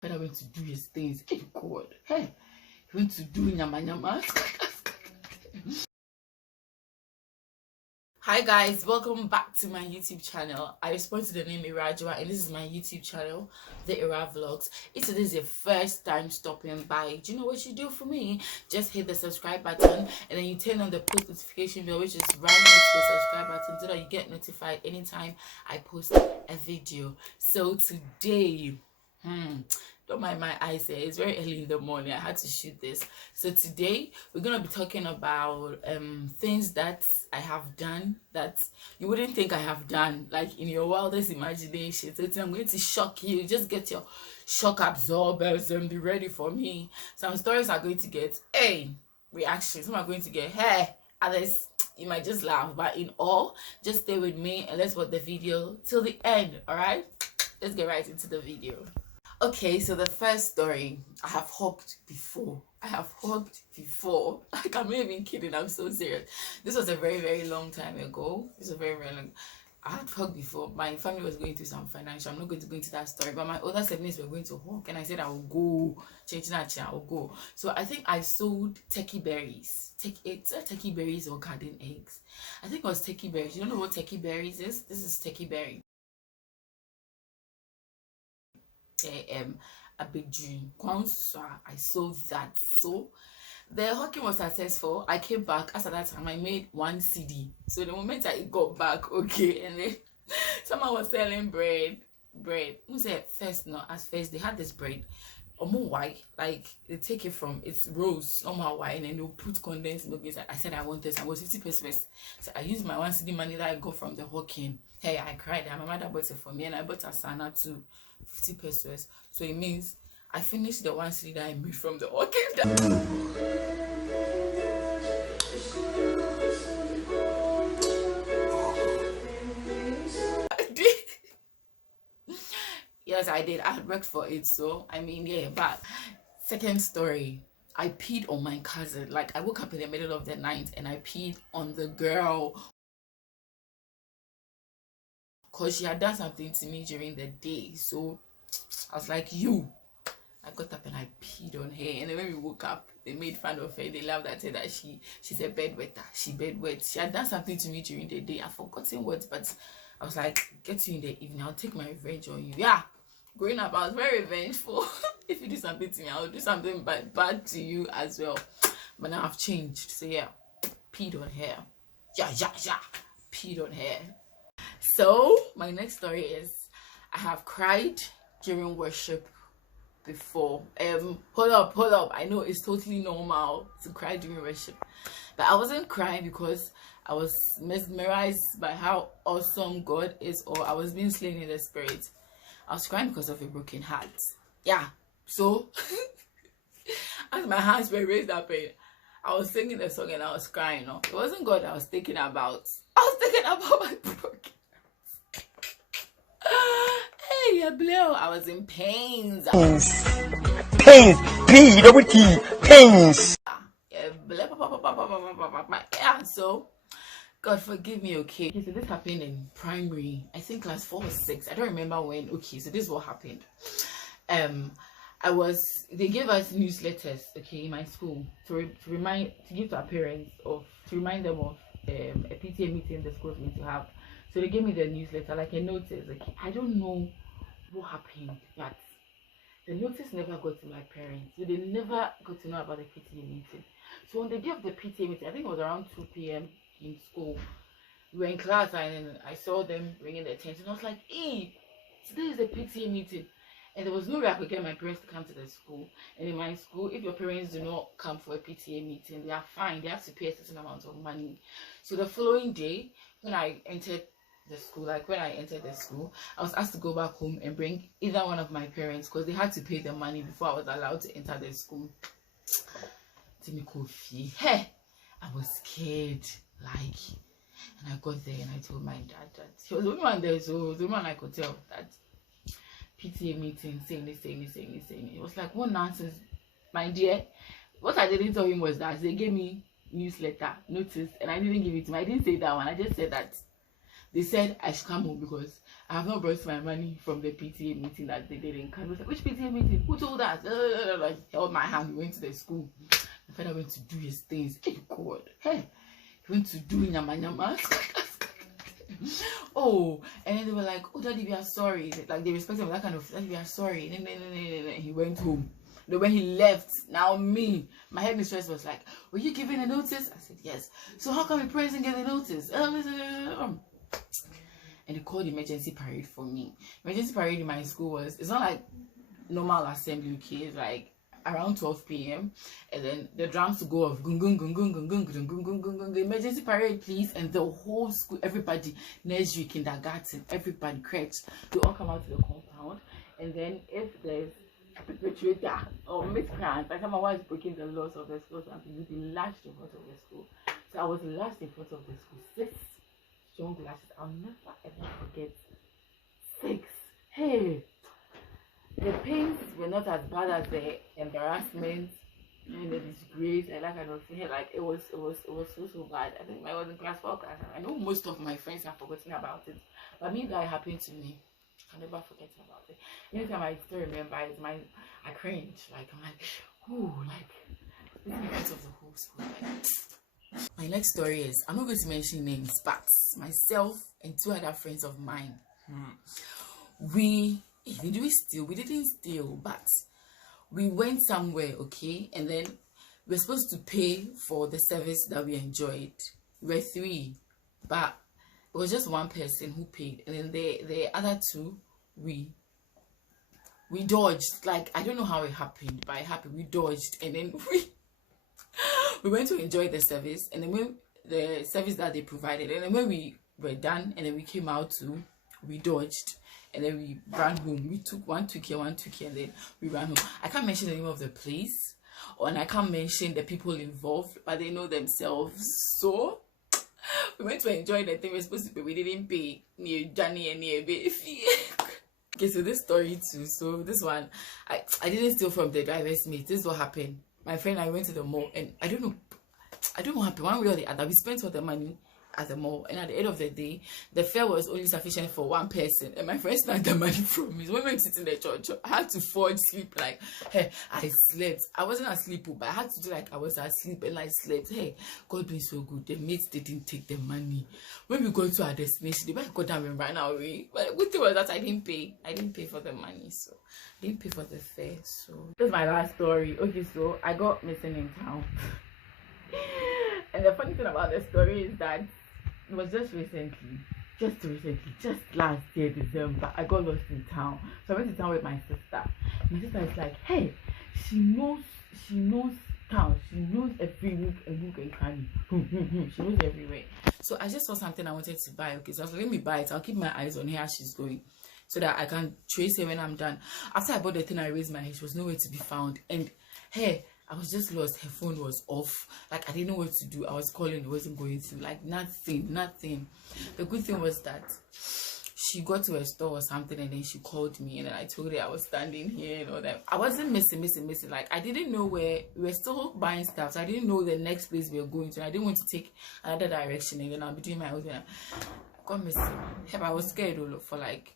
Father went to do his things. Hey God, hey, he went to do nyama. Hi guys, welcome back to my YouTube channel. I respond to the name Irajua and this is my YouTube channel, The Ira Vlogs. If today is your first time stopping by, do you know what you do for me? Just hit the subscribe button and then you turn on the post notification bell, which is right next to the subscribe button, so that you get notified anytime I post a video. So today, don't mind my eyes here, it's very early in the morning, I had to shoot this. So today we're gonna be talking about things that I have done that you wouldn't think I have done, like in your wildest imagination. So I'm going to shock you. Just get your shock absorbers and be ready for me. Some stories are going to get reactions, some are going to get others you might just laugh, but in all, just stay with me and let's watch the video till the end. All right, let's get right into the video. Okay, so the first story, I have hugged before. Like, I'm not even kidding, I'm so serious. This was a very, very long time ago. This was very, very long. I had hugged before. My family was going through some financial. I'm not going to go into that story, but my older siblings were going to hug, and I said I will go. I will go. So I think I sold turkey berries. Turkey berries or garden eggs. I think it was turkey berries. You don't know what turkey berries is? This is turkey berry. A big dream. I sold that. So the hawking was successful. I came back. After that time, I made 1 CD. So the moment I got back, okay, and then someone was selling bread. Who said first? No, at first they had this bread. White, like they take it from it's rose, white, and then they'll put condensed milk inside. I said I want this. I was 50 pesos. So I used my 1 CD money that I got from the hawking. Hey, I cried. My mother bought it for me, and I bought a sana too, 50 pesos. So it means I finished the 1 CD that I made from the hawking. Yes, I did. I had worked for it, so I mean, yeah. But second story, I peed on my cousin. Like, I woke up in the middle of the night and I peed on the girl because she had done something to me during the day. So I was like, I got up and I peed on her. And then when we woke up, they made fun of her. They laughed at her that she's a bedwetter. She bedwet. She had done something to me during the day. I've forgotten what, but I was like, get you in the evening. I'll take my revenge on you. Yeah. Growing up, I was very revengeful. If you do something to me, I'll do something bad to you as well. But now I've changed. So yeah, peed on her. Yeah. Peed on her. So my next story is I have cried during worship before. Hold up. I know it's totally normal to cry during worship, but I wasn't crying because I was mesmerized by how awesome God is, or I was being slain in the spirit. I was crying because of a broken heart. Yeah. So as my hands were raised up, I was singing the song and I was crying. No, it wasn't God I was thinking about. I was thinking about my broken heart. I was in pains. Pains. P-double-T. Pains. Yeah. So God forgive me, okay? So this happened in primary, I think class 4 or 6. I don't remember when. Okay, so this is what happened. They gave us newsletters, okay, in my school to give to our parents to remind them of a PTA meeting the school was going to have. So they gave me the newsletter, like a notice. Okay, I don't know what happened, but the notice never got to my parents, so they never got to know about the PTA meeting. So on the day of the PTA meeting, I think it was around 2 p.m. in school, we were in class and I saw them ringing their attention. I was like, hey, today is the PTA meeting. And there was no way I could get my parents to come to the school. And in my school, if your parents do not come for a PTA meeting, they are fined. They have to pay a certain amount of money. So the following day, when I entered the school, I was asked to go back home and bring either one of my parents because they had to pay the money before I was allowed to enter the school. Hey, I was scared, and I got there and I told my dad that he was the only one there, so the one I could tell that PTA meeting saying this. It was like, what nonsense, my dear. What I didn't tell him was that they gave me newsletter notice and I didn't give it to him. I didn't say that one. I just said that they said I should come home because I have not brought my money from the PTA meeting that they did in Kano. Like, which PTA meeting? Who told us? Like, held my hand. We went to the school. My father went to do his things. Hey, God. Hey, he went to do nyama. Oh, and then they were like, oh, Daddy, we are sorry. Like, they respected him, that kind of, Daddy, we are sorry. And then he went home. Then when he left, now me, my head mistress was like, were you giving a notice? I said, yes. So how come the president get a notice? And they called emergency parade for me. Emergency parade in my school it's not like normal assembly, okay? It's like around 12 p.m. and then the drums go off, gung gung gung gung gung gung gung gung gung gung gung, emergency parade please, and the whole school, everybody, nursery, kindergarten, everybody, crèche, they all come out to the compound. And then if there's perpetrator or miscreant, like someone was breaking the laws of the school, something, you'd be lashed in front of the school. So I was lashed in front of the school, 6 strong lashes. I'll never ever forget. 6. Hey, the pains were not as bad as the embarrassment and the disgrace and that kind of thing. Like it was so bad. I think I was in class 4 class. I know most of my friends have forgotten about it, but me, that happened to me. I'll never forget about it. Anytime I still remember it, I cringe. Like I'm like, ooh, like it's in front of the whole school. Like, my next story is, I'm not going to mention names, but myself and 2 other friends of mine, we didn't steal, but we went somewhere, okay, and then we're supposed to pay for the service that we enjoyed. We were 3, but it was just 1 person who paid, and then the other 2, we dodged. Like, I don't know how it happened, but it happened. We dodged, and then we went to enjoy the service, and then when the service that they provided, and then when we were done, and then we came out to, we dodged, and then we ran home. We took one here, and then we ran home. I can't mention the name of the place, and I can't mention the people involved, but they know themselves. So we went to enjoy the thing we were supposed to pay. We didn't pay near Johnny and near Baby. Okay, so this story too. So this one, I didn't steal from the driver's mate. This is what happened. My friend and I went to the mall, and I don't know what happened. One way or the other, we spent all the money at the mall, and at the end of the day, the fare was only sufficient for 1 person, and my friend snatched the money from me. So when we were sitting in the church, I had to forge sleep. Like, hey, I slept. I wasn't asleep, but I had to do like I was asleep, and I slept. Hey, God being so good, the mates didn't take the money. When we got to our destination, they might go down and run away. But the good thing was that I didn't pay for the money, so I didn't pay for the fare. So that's my last story. Okay, so I got missing in town. And the funny thing about the story is that it was just last year, December, I got lost in town. So I went to town with my sister. My sister is like, hey, she knows town. She knows every nook and cranny. She knows everywhere. So I just saw something I wanted to buy. Okay, so I was like, let me buy it. I'll keep my eyes on her as she's going, so that I can trace her when I'm done. After I bought the thing, I raised my head. She was nowhere to be found. And hey, I was just lost. Her phone was off. Like, I didn't know what to do. I was calling, it wasn't going through. Like, nothing. The good thing was that she got to a store or something, and then she called me, and then I told her I was standing here and all that. I wasn't missing. Like, I didn't know where we were still buying stuff, so I didn't know the next place we were going to. I didn't want to take another direction, and then I'll be doing my own thing. I got missing. I was scared for like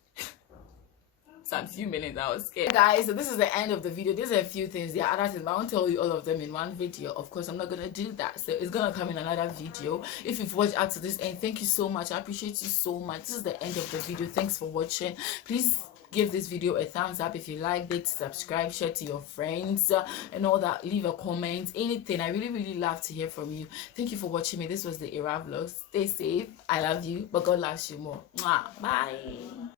some few minutes. I was scared, guys. So this is the end of the video. There's a few things, there are other things, but I won't tell you all of them in one video. Of course, I'm not gonna do that, so it's gonna come in another video. If you've watched up to this end, thank you so much. I appreciate you so much. This is the end of the video. Thanks for watching. Please give this video a thumbs up if you liked it, subscribe, share to your friends, and all that. Leave a comment, anything. I really love to hear from you. Thank you for watching me. This was the Era Vlogs. Stay safe. I love you, but God loves you more. Mwah. Bye.